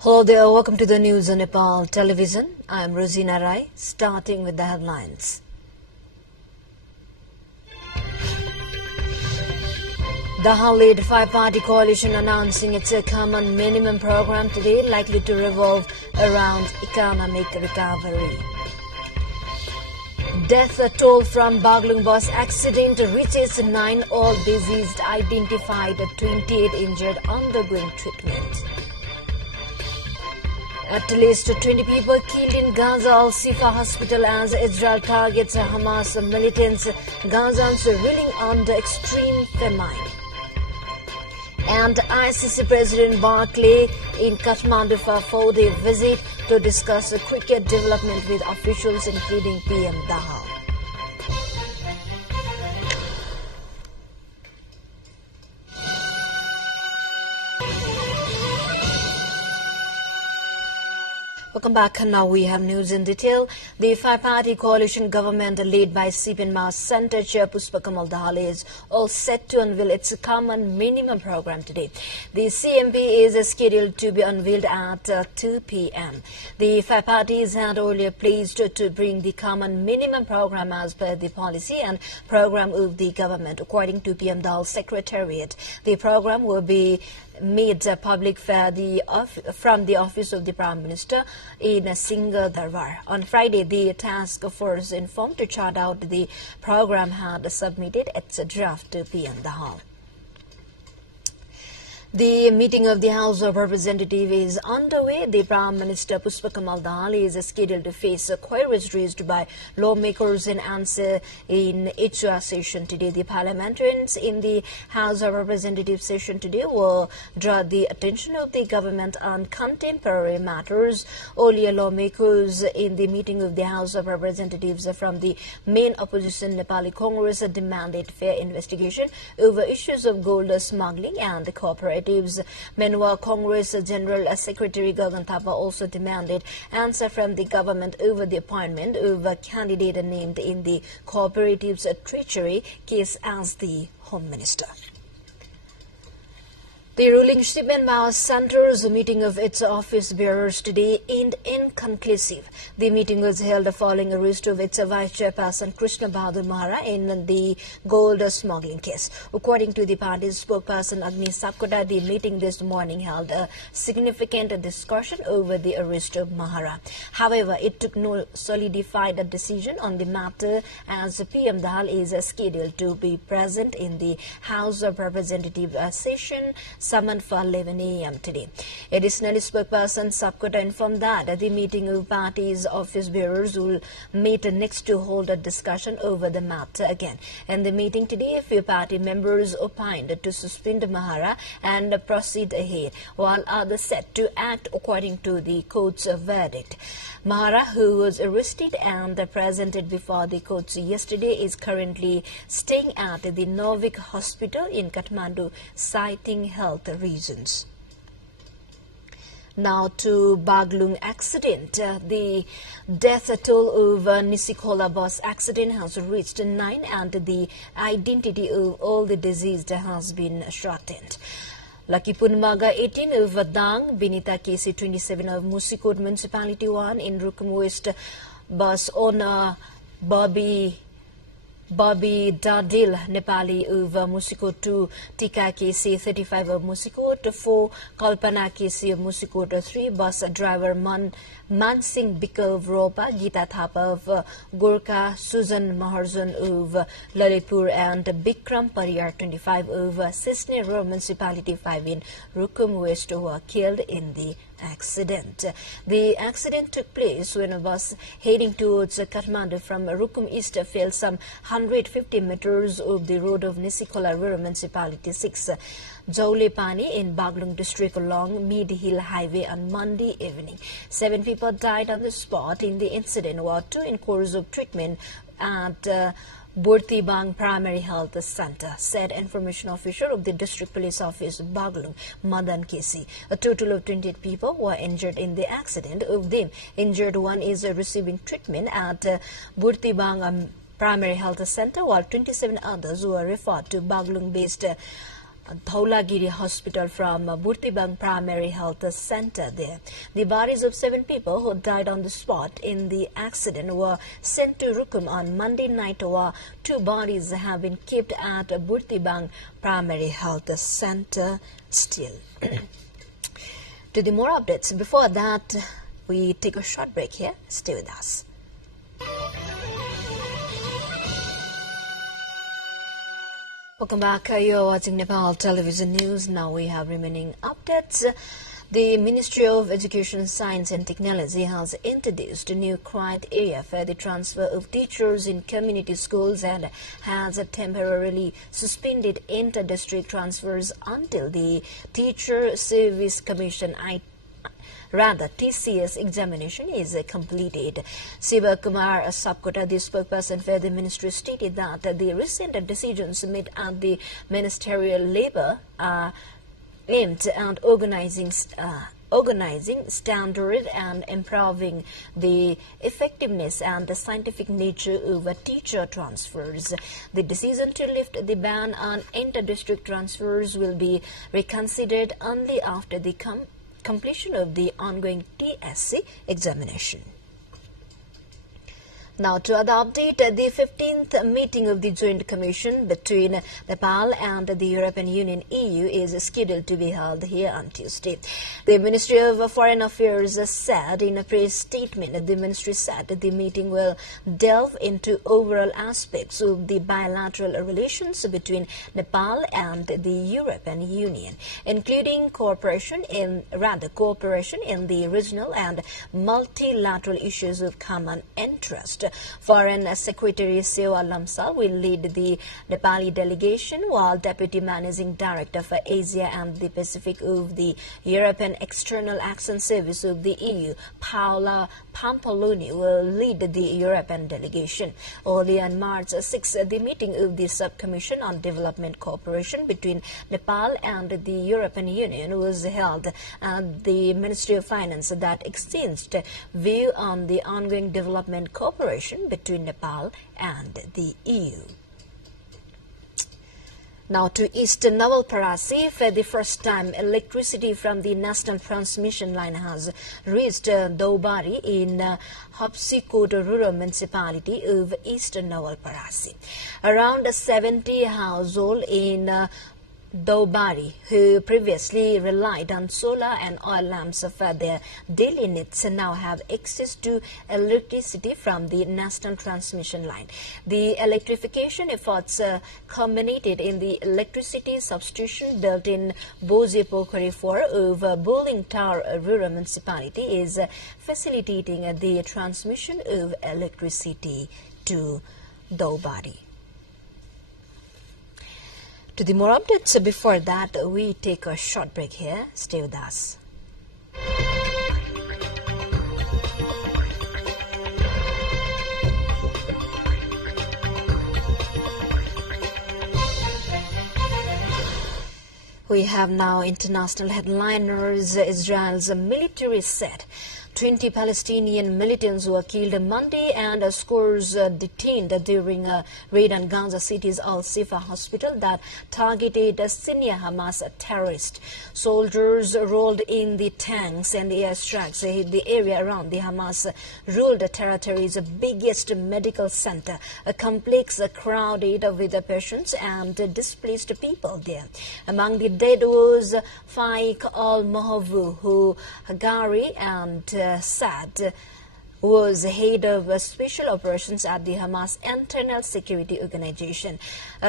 Hello there, welcome to the news on Nepal television. I am Rosina Rai, starting with the headlines. Dahal-led five-party coalition announcing its common minimum program today, likely to revolve around economic recovery. Death toll from Baglung bus accident reaches 9, all deceased identified, 28 injured undergoing treatment. At least 20 people killed in Gaza Al-Shifa hospital as Israel targets Hamas militants. Gazans reeling under extreme famine. And ICC President Barclay in Kathmandu for a 4-day visit to discuss a cricket development with officials including PM Dahal. Welcome back. Now we have news in detail. The five-party coalition government led by CPNMA Centre Chair Pushpakamal Dahal is all set to unveil its common minimum program today. The CMP is scheduled to be unveiled at 2 p.m. The five parties had earlier pledged to bring the common minimum program as per the policy and program of the government. According to PM Dahal's secretariat, the program will be made public from the office of the Prime Minister in a single Darbar. On Friday, the task force informed to chart out the program had submitted its draft to PM Dahal. The meeting of the House of Representatives is underway. The Prime Minister Pushpakamal Dahal is scheduled to face queries raised by lawmakers in answer in its session today. The parliamentarians in the House of Representatives session today will draw the attention of the government on contemporary matters. Earlier, lawmakers in the meeting of the House of Representatives from the main opposition Nepali Congress demanded fair investigation over issues of gold smuggling and the cooperatives. Meanwhile, Congress General Secretary Gagan Thapa also demanded answer from the government over the appointment of a candidate named in the cooperatives treachery case as the Home Minister. The ruling CPNMA Centre's meeting of its office bearers today ended inconclusive. The meeting was held following arrest of its vice chairperson Krishna Bahadur Mahara in the gold smuggling case. According to the party's spokesperson Agni Sakota, the meeting this morning held a significant discussion over the arrest of Mahara. However, it took no solidified decision on the matter as PM Dahal is scheduled to be present in the House of Representatives session summoned for 11 a.m. today. Additionally, spokesperson Sakota informed that the meeting of party's office bearers will meet next to hold a discussion over the matter again. In the meeting today, a few party members opined to suspend Mahara and proceed ahead, while others set to act according to the court's verdict. Mahara, who was arrested and presented before the courts yesterday, is currently staying at the Novik Hospital in Kathmandu, citing health reasons. Now to Baglung accident. The death toll of Nisikola bus accident has reached 9 and the identity of all the deceased has been shortened. Lakipunmaga 18 of Vadang, Binita KC 27 of Musikot Municipality 1 in Rukum West bus owner Bobby Dadil Nepali of Musikot 2, Tika KC 35 of Musikot 4, Kalpana KC of Musikot 3, bus driver Mansingh Bika of Ropa, Gita Thapa of Gorkha, Susan Maharzan of Lalitpur, and Bikram Pariyar 25 of Sisne Rural Municipality 5 in Rukum West were killed in the accident. The accident took place when a bus heading towards Kathmandu from Rukum East fell some 150 meters of the road of Nisikola Rural Municipality 6, Jaule Pani in Baglung district along Mid-Hill Highway on Monday evening. 7 people died on the spot in the incident, while 2 in course of treatment at Burtibang Primary Health Center, said information officer of the District Police Office Baglung, Madan Kesi. A total of 28 people were injured in the accident. Of them, injured one is receiving treatment at Burtibang Primary Health Center, while 27 others were referred to Baglung-based Dhaulagiri Hospital from Burtibang Primary Health Center there. The bodies of 7 people who died on the spot in the accident were sent to Rukum on Monday night, while 2 bodies have been kept at Burtibang Primary Health Center still. To the more updates, before that, we take a short break here. Stay with us. Welcome back. You're watching Nepal Television News. Now we have remaining updates. The Ministry of Education, Science and Technology has introduced a new criteria for the transfer of teachers in community schools and has temporarily suspended inter-district transfers until the Teacher Service Commission TCS examination is completed. Siva Kumar Sapkota, the spokesperson for the ministry, stated that the recent decisions made at the ministerial level are aimed at organizing standard and improving the effectiveness and the scientific nature of teacher transfers. The decision to lift the ban on inter-district transfers will be reconsidered only after the completion of the ongoing TSC examination. Now to other update, the 15th meeting of the Joint Commission between Nepal and the European Union EU is scheduled to be held here on Tuesday. The Ministry of Foreign Affairs said in a press statement, the ministry said the meeting will delve into overall aspects of the bilateral relations between Nepal and the European Union, including cooperation in the regional and multilateral issues of common interest. Foreign Secretary Sewa Lamsa will lead the Nepali delegation, while Deputy Managing Director for Asia and the Pacific of the European External Action Service of the EU, Paola Pampaloni, will lead the European delegation. Earlier on March 6, the meeting of the Subcommission on Development Cooperation between Nepal and the European Union was held at the Ministry of Finance that exchanged view on the ongoing development cooperation between Nepal and the EU. Now to East Nawalparasi, for the first time, electricity from the national transmission line has reached Daubari in Hapsikot rural municipality of East Nawalparasi. Around 70 households in Daubari, who previously relied on solar and oil lamps for their daily needs, now have access to electricity from the national transmission line. The electrification efforts culminated in the electricity substation built in Boje Pokhari 4 of Bowling Tower rural municipality is facilitating the transmission of electricity to Daubari. To the more updates, before that, we take a short break here. Stay with us. We have now international headliners. Israel's military said 20 Palestinian militants were killed Monday and scores detained during a raid on Gaza City's Al-Shifa hospital that targeted senior Hamas terrorists. Soldiers rolled in the tanks and the airstrikes hit the area around the Hamas-ruled territory's biggest medical center, a complex crowded with patients and displaced people there. Among the dead was Faik al-Mahavu, who Hagari and Saad was head of special operations at the Hamas Internal Security Organization.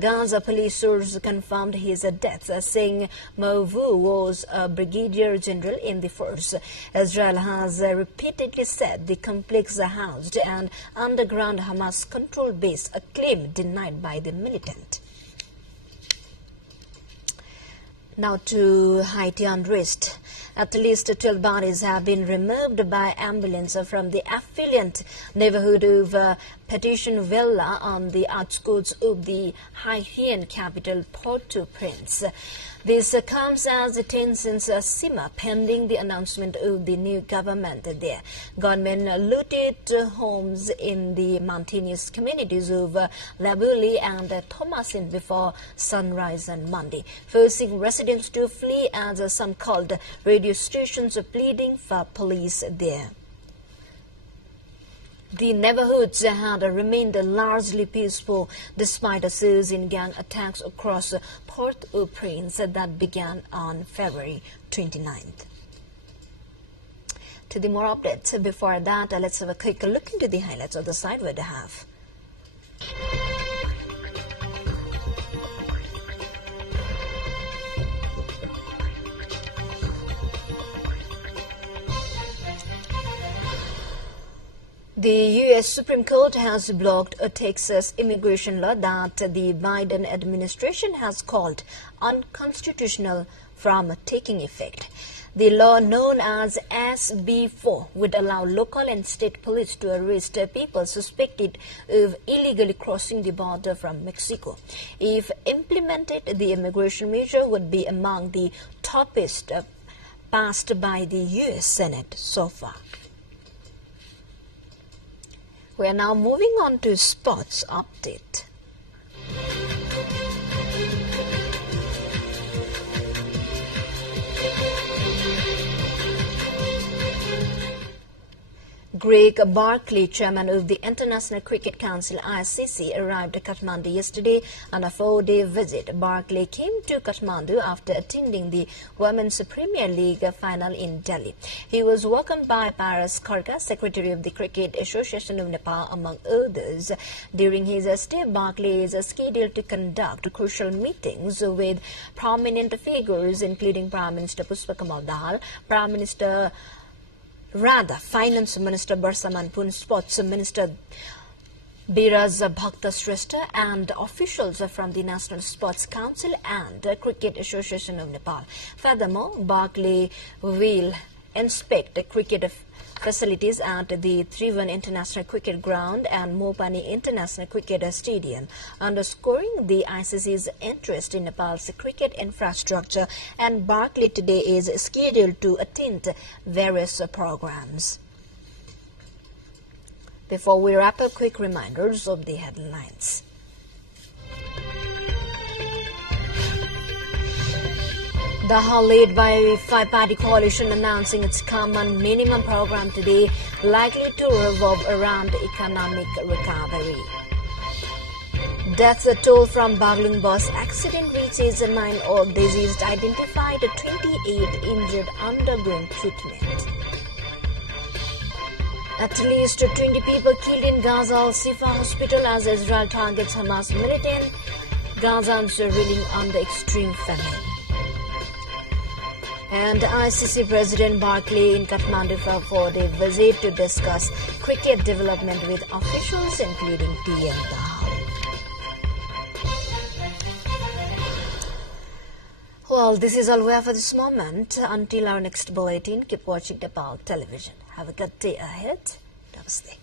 Gaza police sources confirmed his death, saying Mahavu was a brigadier general in the force. Israel has repeatedly said the complex housed an underground Hamas control base, a claim denied by the militant. Now to Haiti unrest. At least 12 bodies have been removed by ambulance from the affluent neighborhood of Petition Villa on the outskirts of the Haitian capital Port-au-Prince. This comes as tensions simmer pending the announcement of the new government there. Gunmen looted homes in the mountainous communities of Labuli and Thomasin before sunrise on Monday, forcing residents to flee as some called radio stations pleading for police there. The neighborhoods had remained largely peaceful despite a surge in gang attacks across Port-au-Prince that began on February 29th. To the more updates, before that, let's have a quick look into the highlights of the side we have. The U.S. Supreme Court has blocked a Texas immigration law that the Biden administration has called unconstitutional from taking effect. The law known as SB 4 would allow local and state police to arrest people suspected of illegally crossing the border from Mexico. If implemented, the immigration measure would be among the toughest passed by the U.S. Senate so far. We are now moving on to sports update. Greg Barkley, chairman of the International Cricket Council (ICC), arrived at Kathmandu yesterday on a 4-day visit. Barkley came to Kathmandu after attending the Women's Premier League final in Delhi. He was welcomed by Paras Kharka, Secretary of the Cricket Association of Nepal, among others. During his stay, Barkley is scheduled to conduct crucial meetings with prominent figures, including Prime Minister Pushpakamal Dahal, Finance Minister Barsaman Pun, Sports Minister Biraj Bhaktashrestha, and officials from the National Sports Council and Cricket Association of Nepal. Furthermore, Barkley will inspect the cricket facilities at the Trivandrum International Cricket Ground and Mopani International Cricket Stadium, underscoring the ICC's interest in Nepal's cricket infrastructure. And Barkley today is scheduled to attend various programs. Before we wrap up, quick reminders of the headlines. Daha, led by a 5-party coalition, announcing its common minimum program today, likely to revolve around economic recovery. Death toll from Baglung bus accident reaches 9, all deceased identified, 28 injured undergoing treatment. At least 20 people killed in Gaza Al-Shifa hospital as Israel targets Hamas militant. Gazans are reeling under extreme famine. And ICC President Barkley in Kathmandu for a 4-day visit to discuss cricket development with officials, including PM Dahal. Well, this is all we have for this moment. Until our next bulletin, keep watching Nepal television. Have a good day ahead. Namaste.